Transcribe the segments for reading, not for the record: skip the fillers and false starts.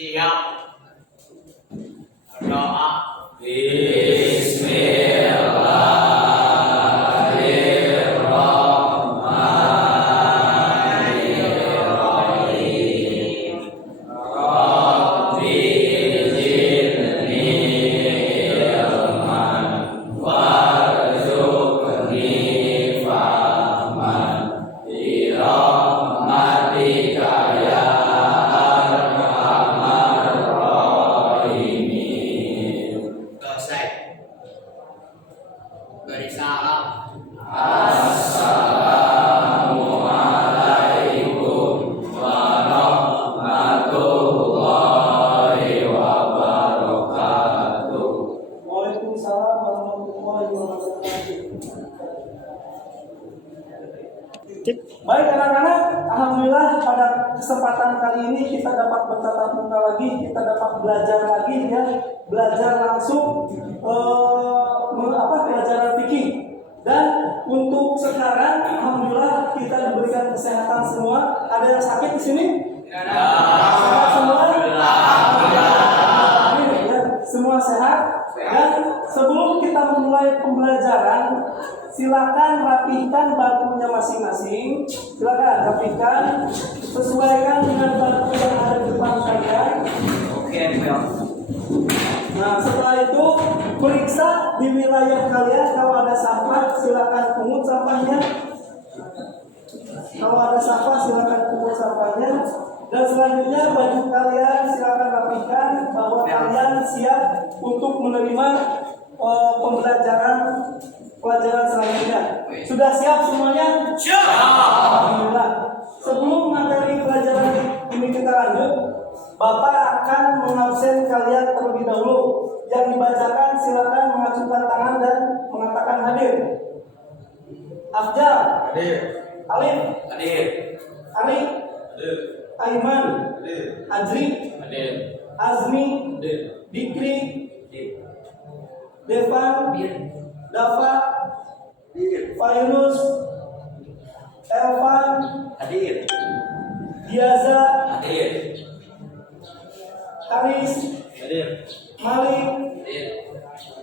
Siap. Berdoa. Selesai. Beri salam. Waalaikumsalam warahmatullahi wabarakatuh. Baik anak-anak, alhamdulillah pada kesempatan kali ini kita dapat bertatap muka lagi, kita dapat belajar lagi ya, belajar langsung pelajaran fikih. Dan untuk sekarang alhamdulillah kita diberikan kesehatan semua. Ada yang sakit di sini? Sehat semua? Amin ya, semua sehat. Dan sebelum kita memulai pembelajaran, silakan rapihkan bangkunya masing-masing. Silakan rapihkan, sesuaikan dengan bangku yang ada di depan kalian. Oke, Nah, setelah itu periksa di wilayah kalian. Kalau ada sampah, silakan pungut sampahnya. Kalau ada sampah, silakan pungut sampahnya. Dan selanjutnya baju kalian silakan rapihkan bahwa kalian siap untuk menerima pelajaran selanjutnya. Sudah siap semuanya? Siap. Alhamdulillah. Sebelum materi pelajaran ini kita lanjut, Bapak akan mengabsen kalian terlebih dahulu. Yang dibacakan silakan mengacungkan tangan dan mengatakan hadir. Afjal, Hadir. Alif, Hadir. Ari, Hadir. Aiman, Hadir. Ajri, Hadir. Azmi, Hadir. Dikri, Hadir. Devan, Dafa, Fayunus, Elvan, Hadir. Diaza, Hadir. Haris, Hadir. Malik, Hadir.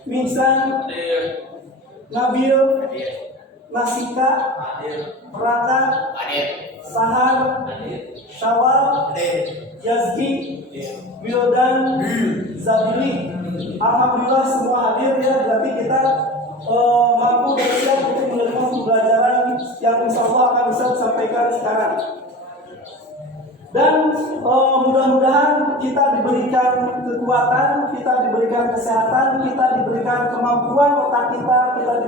Mingsan, Hadir. Nabil, Hadir. Nasika, Hadir. Raka, Hadir. Sahar, Hadir. Syawal, Hadir. Yazgi, Hadir. Wildan, Zabili. Alhamdulillah semua hadir ya. Berarti kita mampu dan siap untuk menerima pembelajaran yang insya Allah akan bisa disampaikan sekarang. Dan mudah-mudahan kita diberikan kekuatan, kita diberikan kesehatan, kita diberikan kemampuan otak kita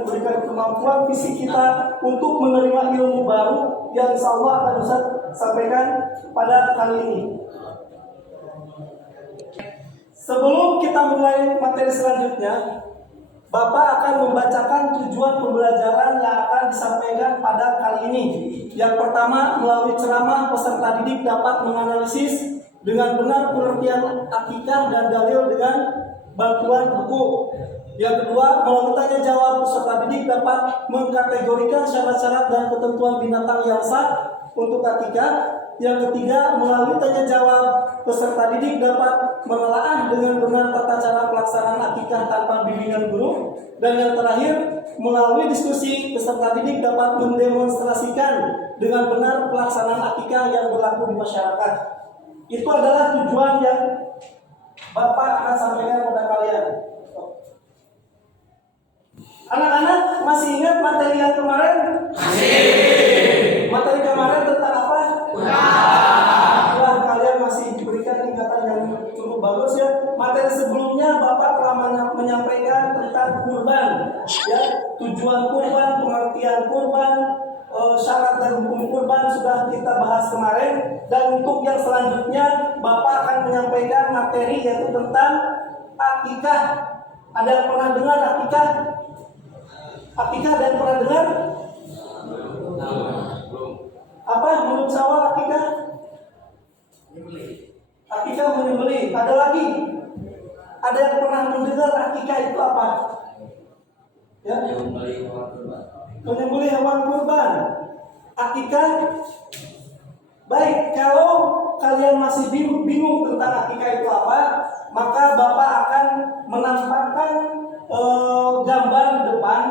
diberikan kemampuan fisik kita untuk menerima ilmu baru yang insya Allah akan bisa sampaikan pada kali ini. Sebelum kita mulai materi selanjutnya, Bapak akan membacakan tujuan pembelajaran yang akan disampaikan pada kali ini. Yang pertama, melalui ceramah peserta didik dapat menganalisis dengan benar pengertian akikah dan dalil dengan bantuan buku. Yang kedua, melalui tanya jawab peserta didik dapat mengkategorikan syarat-syarat dan ketentuan binatang yang sah untuk akikah. Yang ketiga, melalui tanya jawab peserta didik dapat menelaah dengan benar tata cara pelaksanaan akikah tanpa bimbingan guru. Dan yang terakhir, melalui diskusi peserta didik dapat mendemonstrasikan dengan benar pelaksanaan akikah yang berlaku di masyarakat. Itu adalah tujuan yang Bapak akan sampaikan kepada kalian. Anak-anak masih ingat materi yang kemarin? Materi kemarin tentang apa? Wah, kalian masih diberikan tingkatan yang cukup bagus ya. Materi sebelumnya Bapak telah menyampaikan tentang kurban, ya, tujuan kurban, pengertian kurban, syarat dan hukum kurban sudah kita bahas kemarin. Dan untuk yang selanjutnya Bapak akan menyampaikan materi yaitu tentang akikah. Ada yang pernah dengar akikah? Akikah ada yang pernah dengar? Apa menurut sawal akikah? Akikah menyembelih. Ada lagi? Ada yang pernah mendengar akikah itu apa? Ya? Menyembelih hewan kurban. Akikah Baik, kalau kalian masih bingung tentang akikah itu apa, maka Bapak akan menampakkan gambar depan,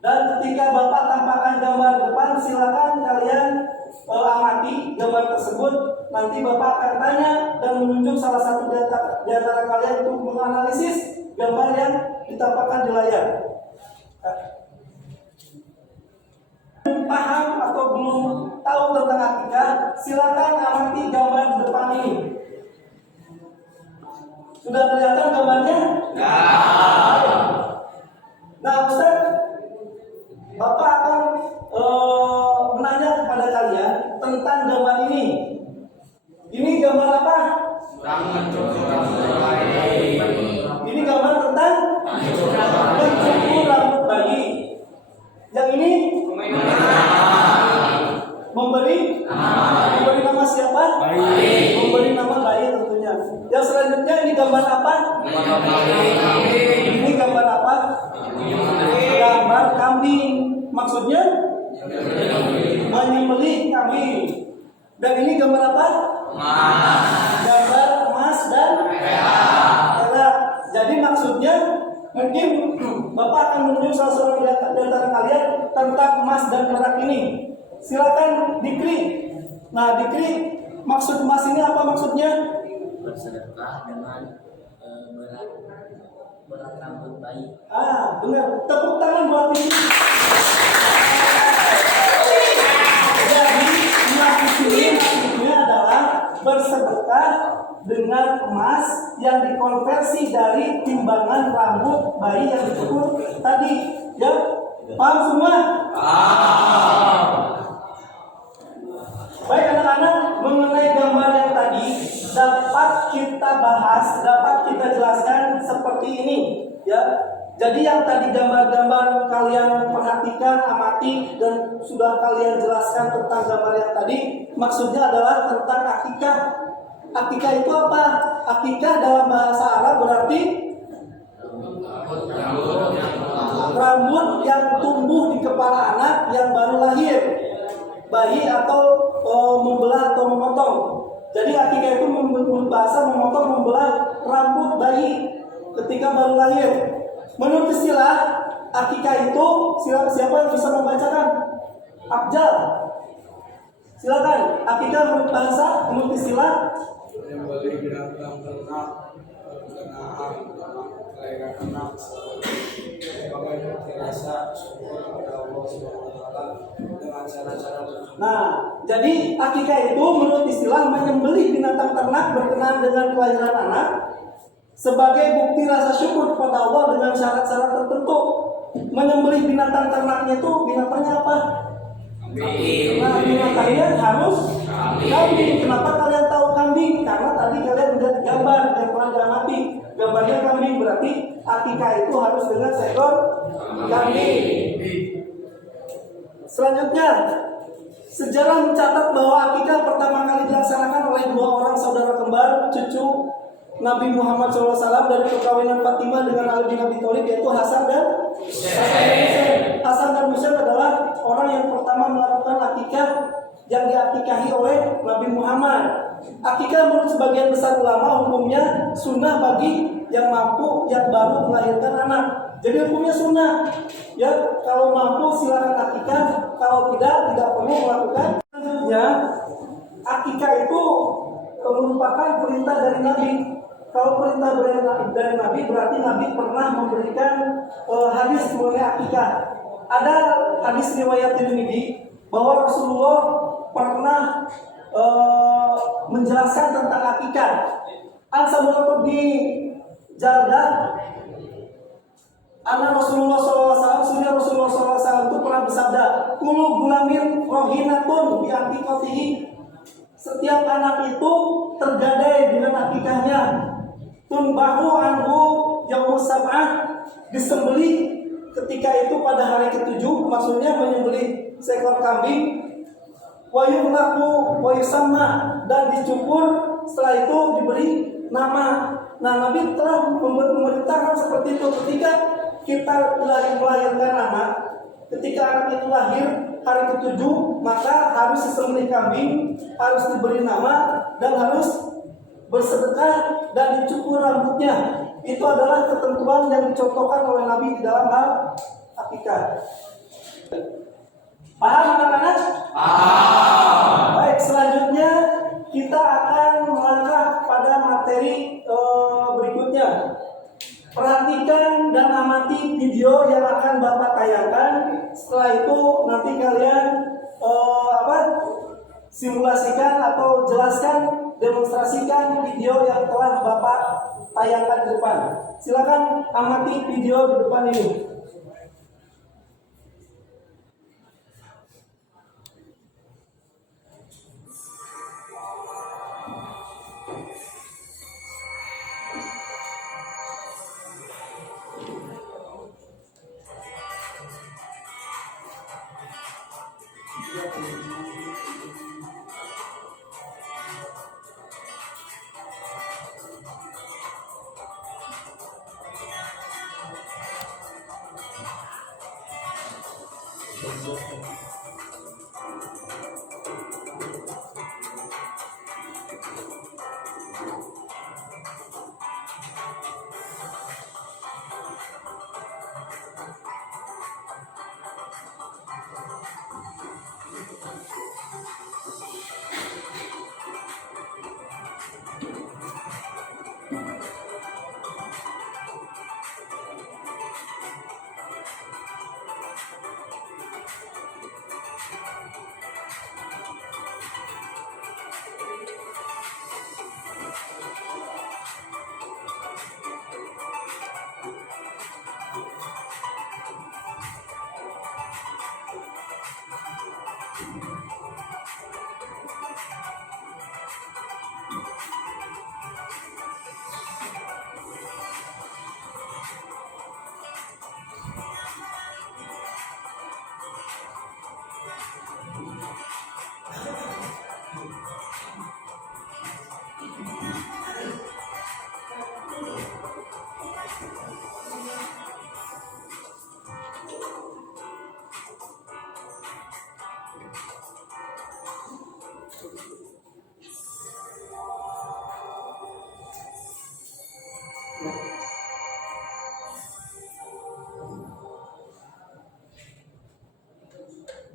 dan ketika Bapak tampakkan gambar depan, silakan kalian amati gambar tersebut. Nanti Bapak akan tanya dan menunjuk salah satu di antara kalian untuk menganalisis gambar yang ditampakkan di layar. Paham atau belum tahu tentang akikah, silakan amati gambar depan ini. Sudah kelihatan gambarnya? Nah, Ustaz, Bapak akan menanya kepada kalian tentang gambar ini. Ini gambar apa? Ini gambar tentang mencukur rambut bayi. Yang ini memberi nama siapa? Memberi nama bayi tentunya. Yang selanjutnya ini gambar apa? Ini gambar apa? Gambar kambing. Maksudnya menyembelih kambing. Dan ini gambar apa? Gambar emas dan perak. Jadi maksudnya mungkin Bapak akan menunjuk salah seorang di antara kalian tentang emas dan perak ini. Silakan diklik. Nah, diklik maksud emas ini apa maksudnya? Bersedekah dengan berat rambut bayi. Benar. Tepuk tangan buat ini. Jadi emas di sini maksudnya adalah bersedekah dengan emas yang dikonversi dari timbangan rambut bayi yang dicukur tadi. Ya, paham semua? Baik anak-anak, mengenai gambar yang tadi dapat kita bahas, dapat kita jelaskan seperti ini, ya. Jadi yang tadi gambar-gambar kalian perhatikan, amati, dan sudah kalian jelaskan tentang gambar yang tadi, maksudnya adalah tentang akikah. Akikah itu apa? Akikah dalam bahasa Arab berarti rambut yang tumbuh di kepala anak yang baru lahir, bayi atau membelah atau memotong. Jadi akikah itu bahasa memotong, membelah rambut bayi ketika baru lahir. Menurut istilah akikah itu, siapa yang bisa membacakan? Abjal. Silakan. Akikah menurut bahasa, menurut istilah menyembelih binatang ternak berkenaan kelahiran anak sebagai bukti rasa syukur kepada Allah Subhanahu wa taala dengan cara-cara tersebut. Nah, jadi akikah itu menurut istilah menyembelih binatang ternak berkenaan dengan kelahiran anak sebagai bukti rasa syukur kepada Allah dengan syarat-syarat tertentu. Menyembelih binatang ternaknya itu binatangnya apa? Nah, binatangnya harus kambing. Kenapa kalian tahu kambing? Karena tadi kalian lihat gambar yang pernah diamati. Gambarnya kambing, berarti akikah itu harus dengan seekor kambing. Selanjutnya, sejarah mencatat bahwa akikah pertama kali dilaksanakan oleh dua orang saudara kembar cucu Nabi Muhammad SAW dari perkawinan Fatimah dengan Ali bin Abi Thalib, yaitu Hasan dan Husain. Hasan dan Husain adalah orang yang pertama melakukan akikah yang diakikahi oleh Nabi Muhammad. Akikah menurut sebagian besar ulama hukumnya sunnah bagi yang mampu yang baru melahirkan anak. Jadi hukumnya sunnah. Ya, kalau mampu silakan akikah, kalau tidak perlu melakukan. Selanjutnya, akikah itu merupakan perintah dari Nabi. Kalau perintah dari Nabi berarti Nabi pernah memberikan hadis mengenai akikah. Ada hadis riwayat Tirmidzi bahwa Rasulullah pernah menjelaskan tentang akikah. An-Samurah di Jaldah, anak Rasulullah SAW, sunnah Rasulullah SAW itu pernah bersabda, "Kullu gulamin rohinatun bi akikatihi." Setiap anak itu tergadai dengan akikahnya. Tunbahu anhu yaumus sab'ah, disembelih ketika itu pada hari ketujuh, maksudnya menyembelih seekor kambing. Wa yuhlaku wa yusamma, dan dicukur, setelah itu diberi nama. Nah, Nabi telah memerintahkan seperti itu ketika kita melahirkan anak. Ketika anak itu lahir hari ketujuh, maka harus sesembelih kambing, harus diberi nama, dan harus bersedekah dan dicukur rambutnya. Itu adalah ketentuan yang dicontohkan oleh Nabi di dalam hal akikah. Paham anak-anak? Baik, selanjutnya kita akan melangkah pada materi berikutnya. Perhatikan dan amati video yang akan Bapak tayangkan. Setelah itu nanti kalian simulasikan atau jelaskan, demonstrasikan video yang telah Bapak tayangkan di depan. Silakan amati video di depan ini.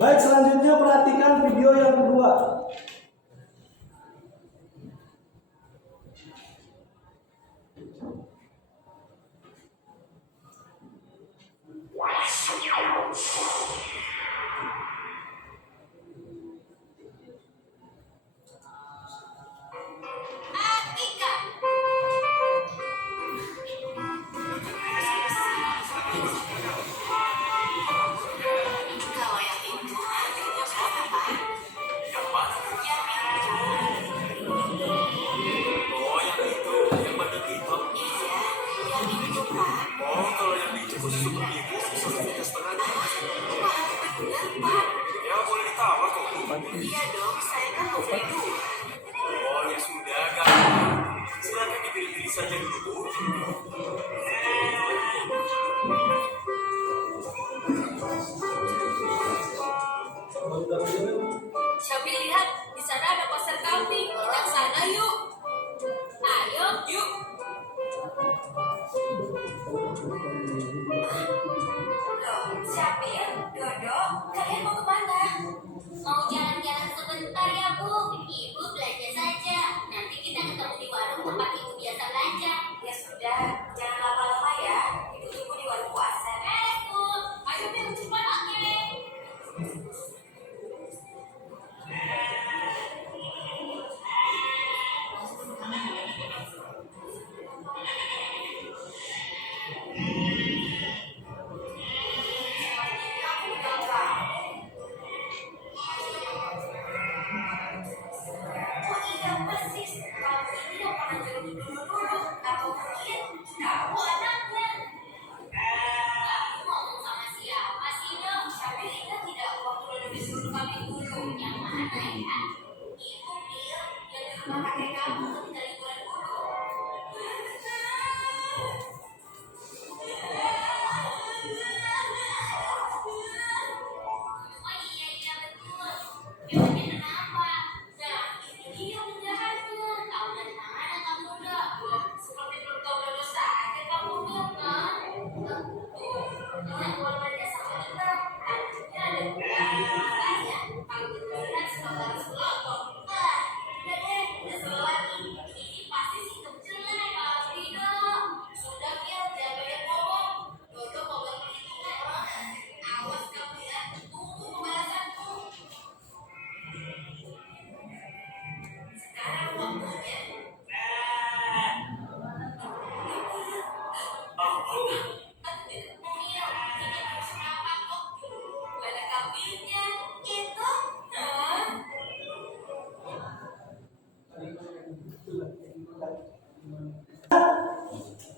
Baik, selanjutnya perhatikan video yang kedua. Iya dong, saya kan mau beli dulu. Oh ya sudah, gampang. Silakan dipilih-pilih saja dulu. Syabi lihat, di sana ada pasar kambing. Kita ke sana yuk. Ayo, yuk. Loh, Syabi, Dodo, kalian mau kemana? Mau jalan-jalan sebentar ya, Bu. Ibu belanja saja. Nanti kita ketemu di warung tempat Ibu biasa belanja. Ya sudah, jangan lama-lama ya. Ibu tunggu di warung puasa. Bu. Ayo, Bel, cepat akhirnya. Oh iya persis, kalau ini yang pernah jeruk dulu, atau mungkin kamu anaknya. Aku ngomong sama siapa sih, dong? Tapi kita tidak waktu disuruh kami dulu. Yang mana ya? Ibu bilang yang di rumah kakek kamu ketika liburan dulu. Oh iya, betul.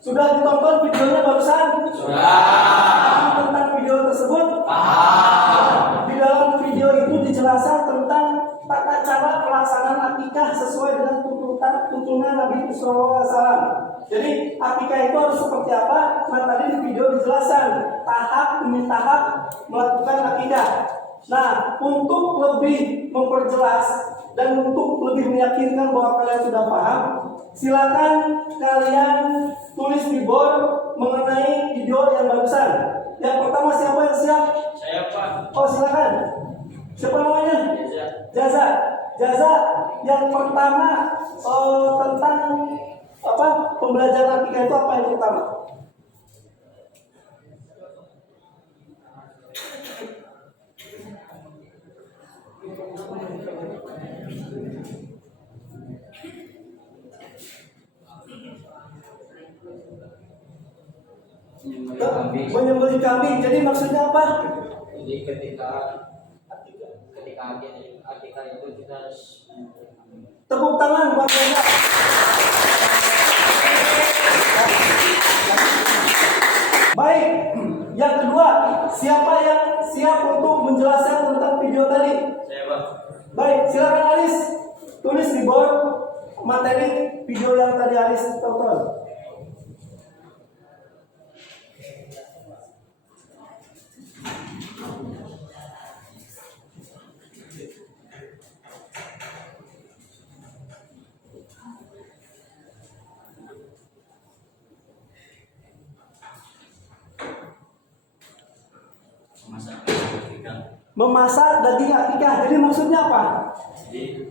Sudah ditonton videonya barusan? Sudah. Tentang video tersebut? Paham. Di dalam video itu dijelaskan tentang tata cara pelaksanaan akikah sesuai dengan tuntunan Nabi SAW. Jadi akikah itu harus seperti apa? Nah tadi di video dijelaskan tahap demi tahap melakukan akikah. Nah untuk lebih memperjelas dan untuk lebih meyakinkan bahwa kalian sudah paham, silakan kalian tulis di board mengenai video yang barusan. Yang pertama siapa yang siap? Saya Pak. Oh silakan. Siapa namanya? Jaza. Jaza. Yang pertama tentang apa? Pembelajaran akikah itu apa yang pertama? Menyembelih kambing. Jadi maksudnya apa? Jadi ketika akikah itu kita harus Tepuk tangan buat Jaza. Baik, yang kedua, siapa yang siap untuk menjelaskan tentang video tadi? Saya Pak. Baik, silakan Alis, tulis di board materi video yang tadi Alis tonton. Memasak daging akikah. Jadi maksudnya apa? Jadi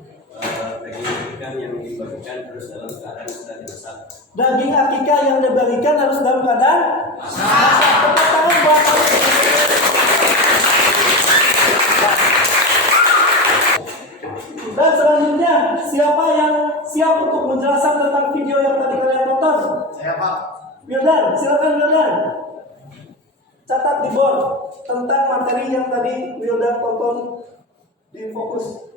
daging ikan yang dibagikan terus dalam keadaan sudah dimasak. Daging akikah yang dibagikan harus dalam keadaan masak. Tepuk tangan buat Dan selanjutnya, siapa yang siap untuk menjelaskan tentang video yang tadi kalian tonton? Saya Pak. Wildan, silakan Wildan. Catat di board tentang materi yang tadi Wildan tonton di fokus.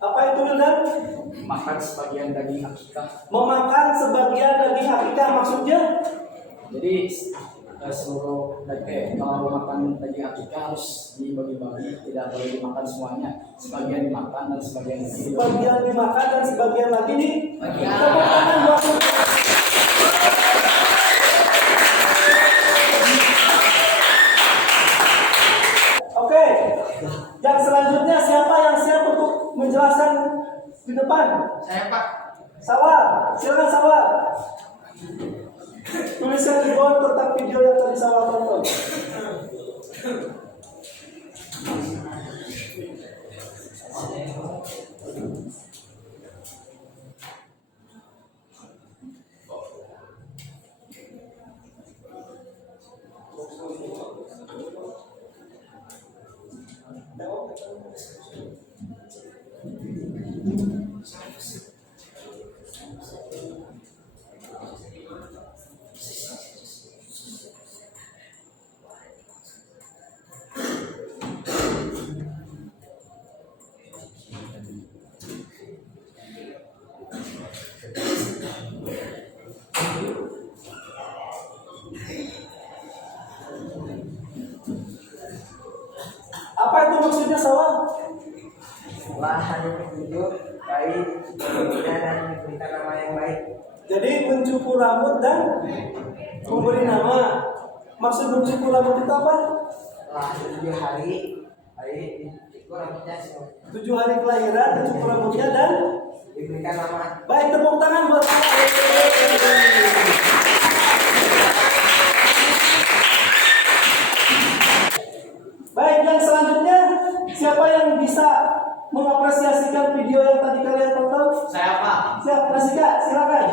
Apa itu Wildan? makan sebagian daging akikah. Memakan sebagian daging akikah maksudnya? Jadi seluruh daging kalau makan daging akikah harus dibagi-bagi, tidak boleh dimakan semuanya. Sebagian dimakan dan sebagian lagi Sebagian dimakan dan sebagian lagi di bagian. tepuk tangan buat Oke, yang selanjutnya siapa yang siap untuk menjelaskan di depan? Saya Pak. Sawa, silakan Sawa. Tuliskan di bawah tentang video yang tadi Sawa tonton. Apa itu maksudnya Sawa? Lahan yang hidup baik dibina dan diberikan nama yang baik. Jadi mencukur rambut dan memberi nama. Maksud mencukur rambut itu apa? Lahan 7 hari baik dicukur rambutnya semua. 7 hari kelahiran, mencukur rambutnya dan Diberikan nama. baik, tepuk tangan buat Sawa. Baik, yang selanjutnya siapa yang bisa mengapresiasikan video yang tadi kalian tonton? Saya Pak. Siap, Rasika, silakan.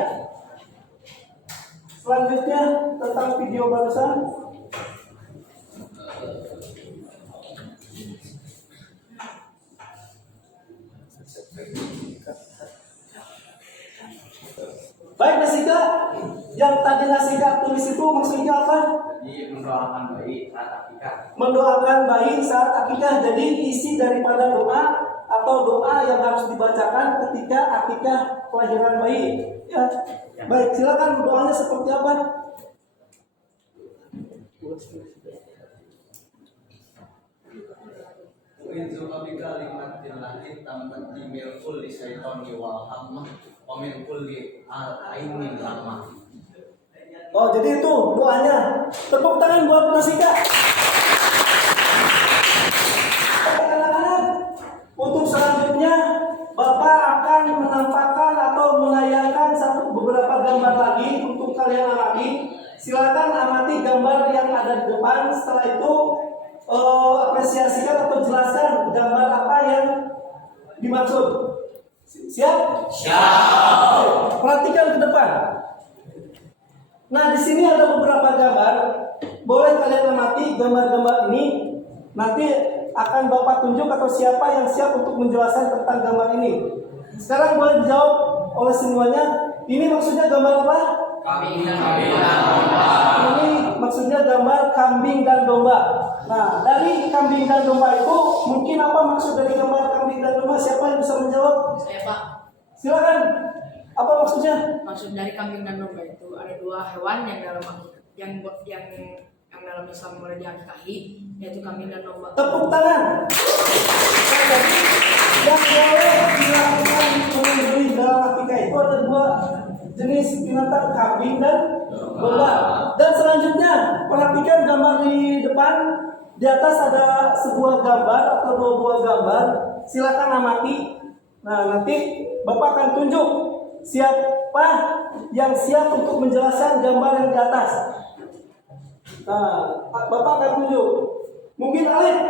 Selanjutnya tentang video barusan. Baik Nasika, yang tadi Nasika tulis itu maksudnya apa? Jadi mendoakan bayi saat akikah. Mendoakan bayi saat akikah. Jadi isi daripada doa atau doa yang harus dibacakan ketika akikah kelahiran bayi. Ya. Baik, silakan doanya seperti apa? Uizu abika limatil lahi tambat jimil kulli syaitoni wal hamma wa min kulli ainin lamah. Oh, jadi itu doanya. Tepuk tangan buat Nasika. Anak-anak, untuk selanjutnya Bapak akan menampakkan atau menayangkan beberapa gambar lagi untuk kalian amati. Silakan amati gambar yang ada di depan. Setelah itu apresiasikan atau jelaskan gambar apa yang dimaksud. Siap? Siap. Perhatikan ke depan. Nah, di sini ada beberapa gambar. Boleh kalian amati gambar-gambar ini. Nanti akan Bapak tunjuk atau siapa yang siap untuk menjelaskan tentang gambar ini. Sekarang boleh dijawab oleh semuanya. Ini maksudnya gambar apa? Kambing dan domba. Ini maksudnya gambar kambing dan domba. Nah, dari kambing dan domba itu mungkin apa maksud dari gambar kambing dan domba? Siapa yang bisa menjawab? Saya Pak, Silakan. Apa maksudnya? maksud dari kambing dan domba itu ada dua hewan yang dalam yang dalam Islam boleh diakikahi, yaitu kambing dan domba. Tepuk tangan. Jadi yang boleh dilakukan menyembelih dalam akikah itu ada dua jenis binatang, kambing dan domba. Dan selanjutnya perhatikan gambar di depan. Di atas ada sebuah gambar atau dua buah gambar. Silakan amati. Nah, nanti Bapak akan tunjuk siapa yang siap untuk menjelaskan gambar yang di atas. Nah, Bapak akan tunjuk. Mungkin Alif.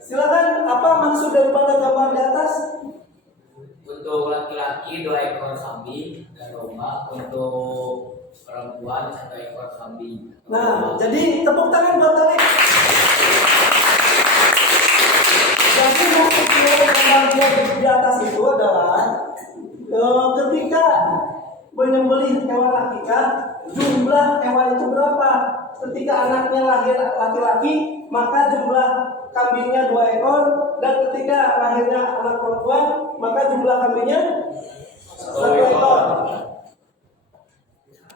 Silakan, apa maksud daripada gambar di atas? Untuk laki-laki 2 ekor kambing dan domba, untuk perempuan 1 ekor kambing. Nah, jadi tepuk tangan buat Alif. Jadi maksud gambar di atas itu adalah ketika menyembelih hewan akikah, jumlah hewan itu berapa? Ketika anaknya lahir laki-laki, maka jumlah kambingnya 2 ekor, dan ketika lahirnya anak perempuan, maka jumlah kambingnya 1 ekor.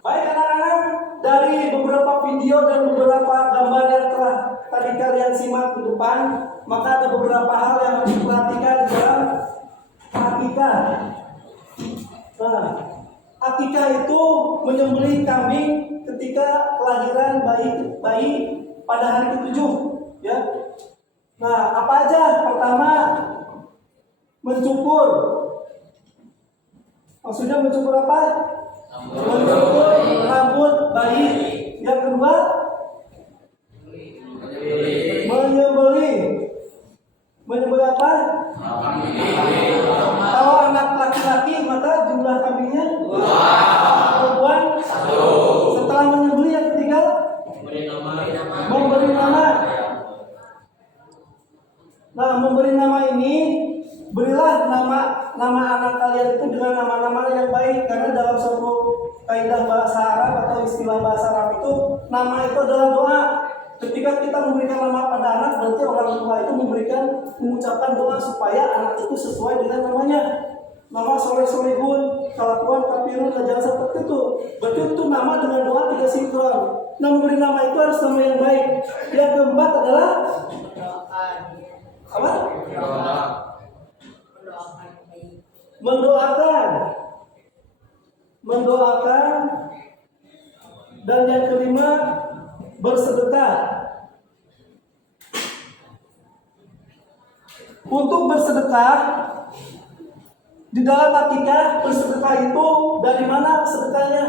Baik anak-anak, dari beberapa video dan beberapa gambar yang telah tadi kalian simak di depan, maka ada beberapa hal yang harus diperhatikan dalam akikah. Nah, akikah itu menyembelih kambing ketika kelahiran bayi pada hari ke-7, ya. Nah, apa aja? Pertama, mencukur. Maksudnya mencukur apa? Mencukur rambut bayi. Yang kedua, menyembelih. Menyembelih apa? Kalau anak laki-laki maka jumlah kambingnya 2. Perempuan 1. Setelah menyembelih yang ketiga, memberi nama. Nah, memberi nama ini, berilah nama anak kalian itu dengan nama-nama yang baik, karena dalam suatu kaidah bahasa Arab atau istilah bahasa Arab itu, nama itu adalah doa. Ketika kita memberikan nama pada anak, berarti orang tua itu mengucapkan doa supaya anak itu sesuai dengan namanya. Nama soleh-solehun, kalakuan, kafirun, jangan seperti itu. Berarti itu nama dengan doa tidak sinkron. Nah, memberi nama itu harus nama yang baik. Yang keempat adalah apa? Mendoakan. Dan yang kelima, bersedekah. Untuk bersedekah, di dalam akikah, bersedekah itu dari mana sedekahnya?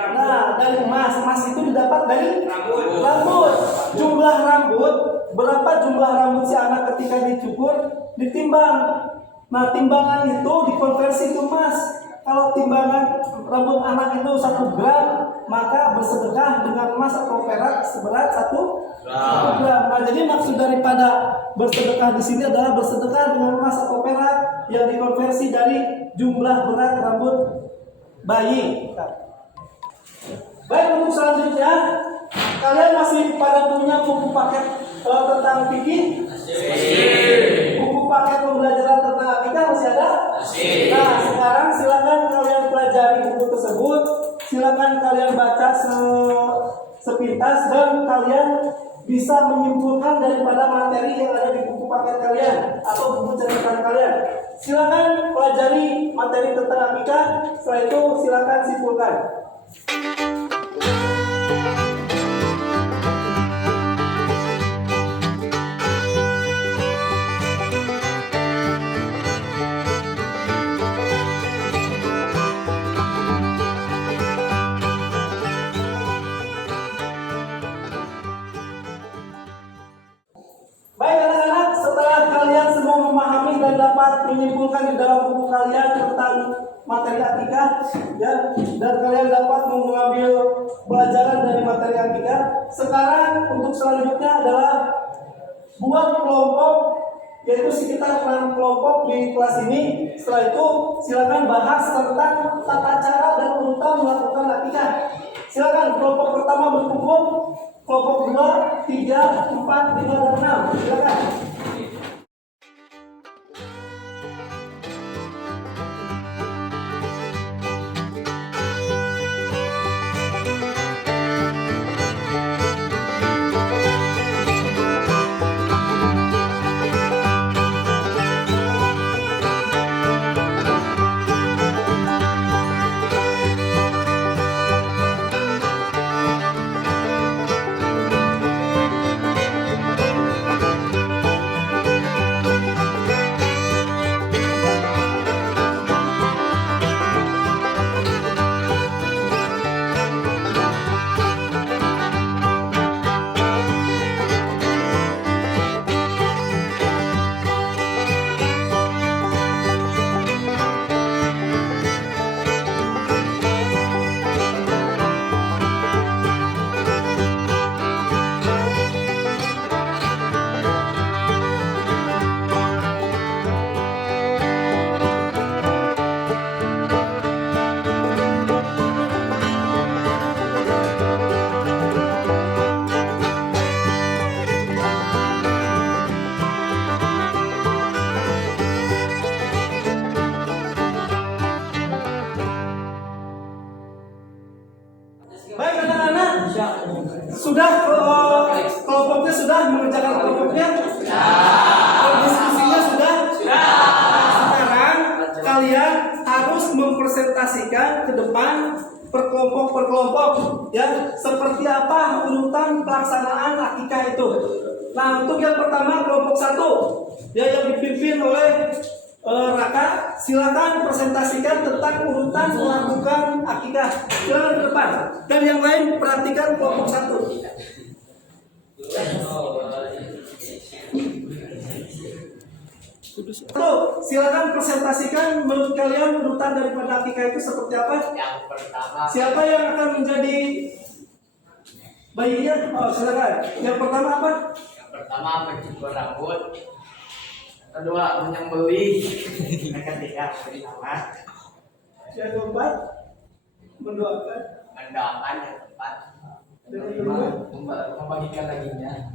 Nah, dari emas. Emas itu didapat dari rambut. Jumlah rambut, berapa jumlah rambut si anak ketika dicukur, ditimbang. Nah, timbangan itu dikonversi ke emas. Kalau timbangan rambut anak itu 1 gram, maka bersedekah dengan emas atau perak seberat 1 gram. Nah, Nah, jadi maksud daripada bersedekah di sini adalah bersedekah dengan emas atau perak yang dikonversi dari jumlah berat rambut bayi. Baik, untuk selanjutnya kalian masih pada punya buku paket tentang fikih? Buku paket pembelajaran tentang akikah masih ada? Nah, sekarang silakan kalian pelajari buku tersebut. Silakan kalian baca sepintas dan kalian bisa menyimpulkan daripada materi yang ada di buku paket kalian atau buku catatan kalian. Silakan pelajari materi tentang akikah. Setelah itu silakan simpulkan. Baik anak-anak, setelah kalian semua memahami dan dapat menyimpulkan di dalam buku kalian tentang materi akikah, ya, dan kalian dapat mengambil pelajaran dari materi akikah, sekarang untuk selanjutnya adalah buat kelompok, yaitu sekitar 6 kelompok di kelas ini. Setelah itu silakan bahas tentang tata cara dan urutan melakukan akikah. Silakan kelompok pertama berkumpul, kelompok 2, 3, 4, 5, dan 6. Silakan. Baik anak-anak, sudah kelompoknya sudah mengerjakan kelompoknya? Diskusinya sudah? Sekarang kalian harus mempresentasikan ke depan per kelompok ya, seperti apa urutan pelaksanaan akikah itu. Nah, untuk yang pertama kelompok 1 ya, yang dipimpin oleh Raka, silakan presentasikan tentang urutan melakukan akikah. Silakan ke depan. Dan yang lain perhatikan kelompok 1. Silakan presentasikan menurut kalian urutan daripada akikah itu seperti apa? Yang pertama, Siapa yang akan menjadi bayinya? Oh, silakan. Yang pertama apa? yang pertama mencukur rambut. Kedua menyembelih. Yang ketiga beri nama. Yang keempat mendoakan. Mendoakan yang keempat. Dan yang kelima Membagikan dagingnya.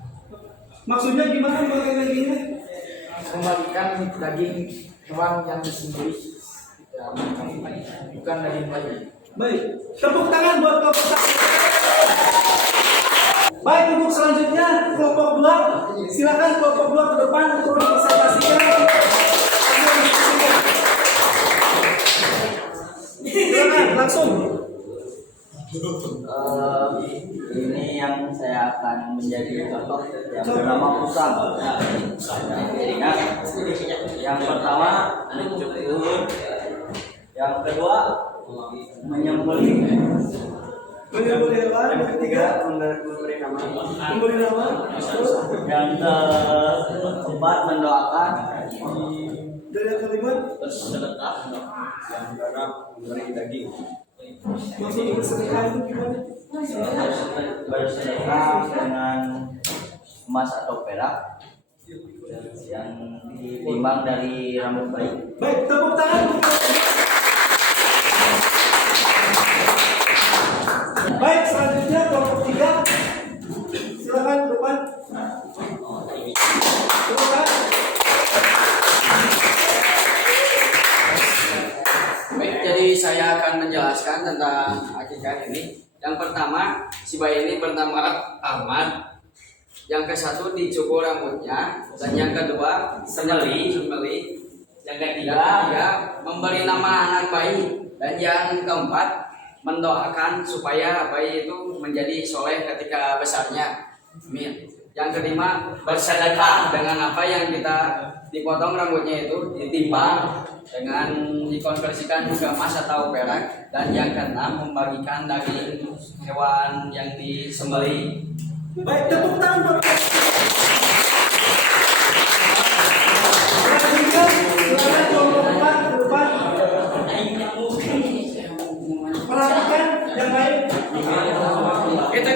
maksudnya gimana membagikan dagingnya? Membagikan daging hewan yang disembelih. Bukan daging bayi. Baik, tepuk tangan buat kelompok 1. Baik, untuk selanjutnya kelompok 2, silakan kelompok 2 ke depan untuk mempresentasikan. Silakan langsung. Ini yang saya akan menjadi contoh. Yang pertama pusat. Yang pertama mencukur. Yang kedua menyembelih. Menyembelih hewan. Yang ketiga memberi nama. Memberi nama. Yang keempat mendoakan. Dan yang kelima Bersedekah. Yang keenam memberi daging. maksud bersedekah itu gimana? Bersedekah dengan emas atau perak yang ditimbang dari rambut bayi. Baik, tepuk tangan untuk baik, selanjutnya kelompok 3. Silakan ke depan. Silakan. Baik, jadi saya akan menjelaskan tentang akikah ini. Yang pertama, si bayi ini bernama Ahmad. Yang ke satu dicukur rambutnya, dan yang kedua sembeli. Yang ketiga memberi nama anak bayi, dan yang keempat mendoakan supaya bayi itu menjadi soleh ketika besarnya. Amin. Yang kelima bersedekah dengan apa yang kita dipotong rambutnya itu ditimbang dengan dikonversikan ke emas atau perak. Dan yang keenam membagikan daging hewan yang disembelih. Baik, tepuk tangan buat selanjutnya. Silakan kelompok 4 ke depan. Perhatikan yang lain. Kita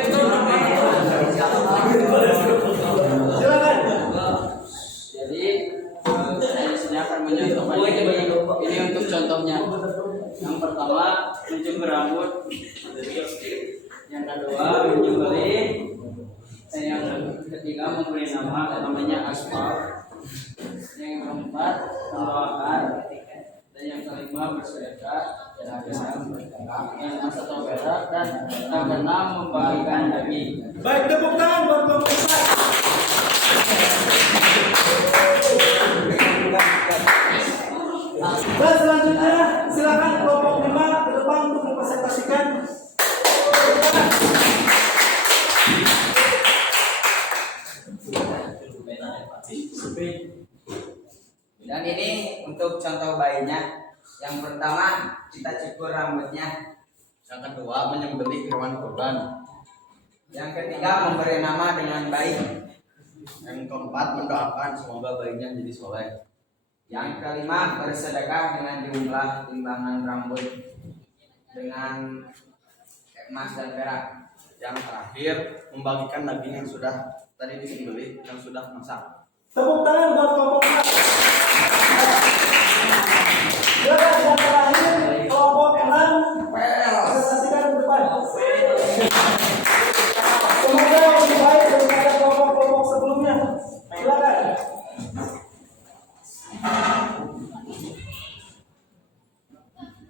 Silakan. Jadi saya akan mencontohkan ini untuk contohnya. Yang pertama mencukur rambut, yang kedua menyembelih, dan yang ketiga memberi nama, namanya aspal, yang keempat mendoakan, dan yang kelima bersedekah, dan yang emas atau perak, dan yang keenam membagikan daging. Baik, tepuk tangan buat kelompok 4. Dan selanjutnya silakan kelompok 5 ke depan untuk mempresentasikan. Dan ini untuk contoh bayinya. Yang pertama kita cukur rambutnya. Yang kedua menyembelih hewan kurban. Yang ketiga memberi nama dengan baik. Yang keempat mendoakan semoga bayinya jadi soleh. Yang kelima bersedekah dengan jumlah timbangan rambut dengan emas dan perak. Yang terakhir membagikan daging yang sudah tadi disembelih yang sudah masak. Tepuk tangan buat kelompok 4. Dan yang terakhir kelompok 6 presentasikan ke depan. Semoga lebih baik daripada kelompok-kelompok sebelumnya. Silakan.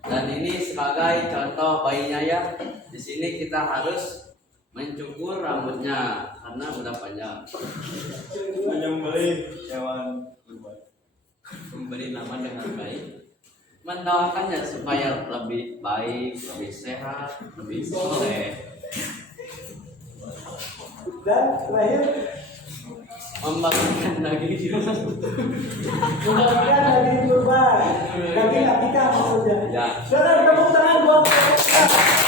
Dan ini sebagai contoh bayinya ya. Di sini kita harus mencukur rambutnya karena udah panjang. Menyembelih hewan kurban. Memberi nama dengan baik. Mendoakannya supaya lebih baik, lebih sehat, lebih soleh. Dan terakhir Membagikan daging. membagikan daging kurban, daging akikah maksudnya. Ya. Saudara, tepuk tangan buat kelompok 4.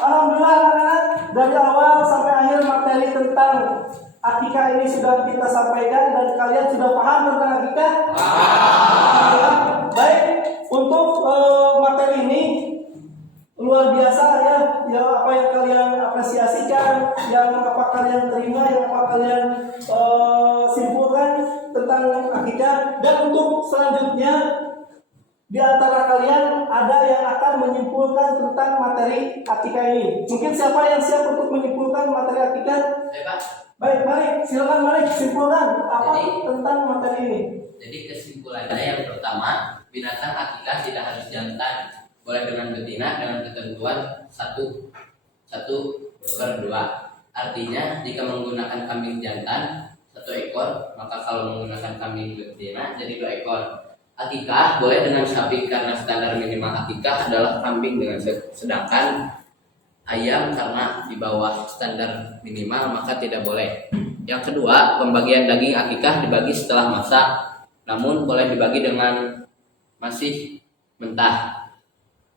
Alhamdulillah anak-anak, dari awal sampai akhir materi tentang akikah ini sudah kita sampaikan dan kalian sudah paham tentang akikah? Alhamdulillah. Baik, untuk materi ini luar biasa ya, apa yang kalian apresiasikan, yang apa kalian terima, yang apa kalian simpulkan tentang akikah. Dan untuk selanjutnya di antara kalian ada yang akan menyimpulkan tentang materi akikah ini. Mungkin siapa yang siap untuk menyimpulkan materi akikah? Baik, Malik, silakan Malik simpulkan apa tentang materi ini. Jadi kesimpulannya yang pertama, binatang akikah tidak harus jantan, boleh dengan betina dengan ketentuan 1/2. Artinya jika menggunakan kambing jantan 1 ekor, maka kalau menggunakan kambing betina jadi 2 ekor. Akikah boleh dengan sapi karena standar minimal akikah adalah kambing dengan sedangkan ayam karena di bawah standar minimal maka tidak boleh. Yang kedua, pembagian daging akikah dibagi setelah masak, namun boleh dibagi dengan masih mentah.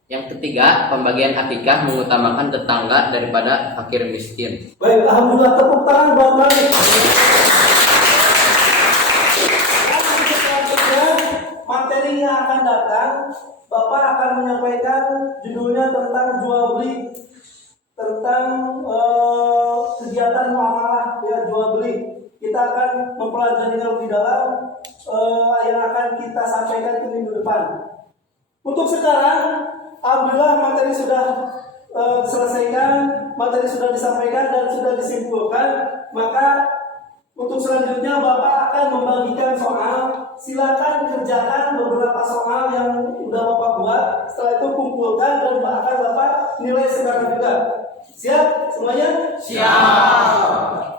Yang ketiga, pembagian akikah mengutamakan tetangga daripada fakir miskin. Baik, alhamdulillah, tepuk tangan buat Malik. Selanjutnya materi yang akan datang, Bapak akan menyampaikan judulnya tentang jual beli, tentang kegiatan muamalah ya jual beli. Kita akan mempelajarinya lebih dalam yang akan kita sampaikan ke minggu depan. Untuk sekarang, alhamdulillah materi sudah diselesaikan, materi sudah disampaikan dan sudah disimpulkan. Maka untuk selanjutnya Bapak akan membagikan soal. Silakan kerjakan beberapa soal yang sudah Bapak buat. Setelah itu kumpulkan dan akan Bapak nilai sekarang juga. Siap semuanya? Siap.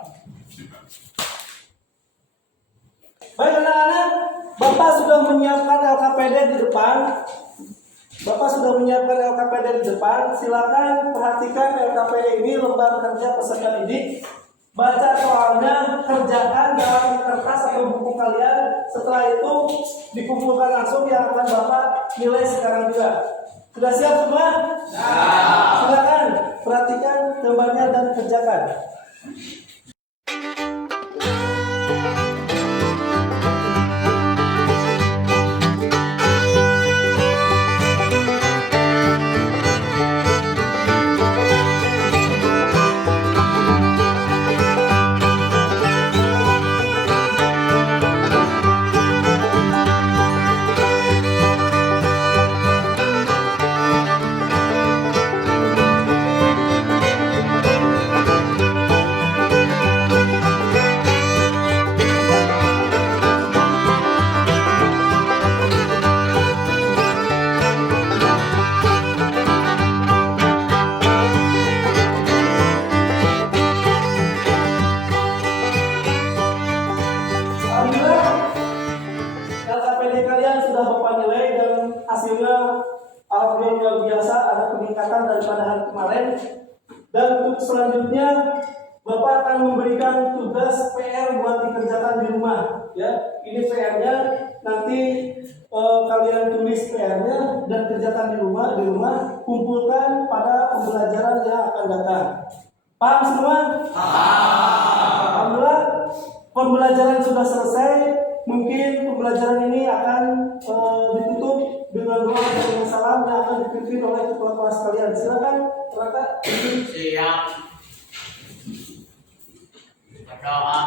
Baik anak-anak, Bapak sudah menyiapkan LKPD di depan. Bapak sudah menyiapkan LKPD di depan. Silakan perhatikan LKPD ini, lembar kerja peserta didik. Baca soalnya, kerjakan dalam kertas atau buku kalian. Setelah itu dikumpulkan langsung yang akan Bapak nilai sekarang juga. Sudah siap semua? Silakan perhatikan gambarnya dan kerjakan. Alhamdulillah luar biasa, ada peningkatan daripada hari kemarin. Dan untuk selanjutnya Bapak akan memberikan tugas PR buat dikerjakan di rumah ya. Ini PR-nya nanti kalian tulis PR-nya dan kerjakan di rumah kumpulkan pada pembelajaran yang akan datang. Paham semua? Alhamdulillah pembelajaran sudah selesai. Mungkin pembelajaran ini akan ditutup dengan doa dan salam yang akan dipimpin oleh ketua kelas kalian. Silakan, Raka. Siap. Berdoa.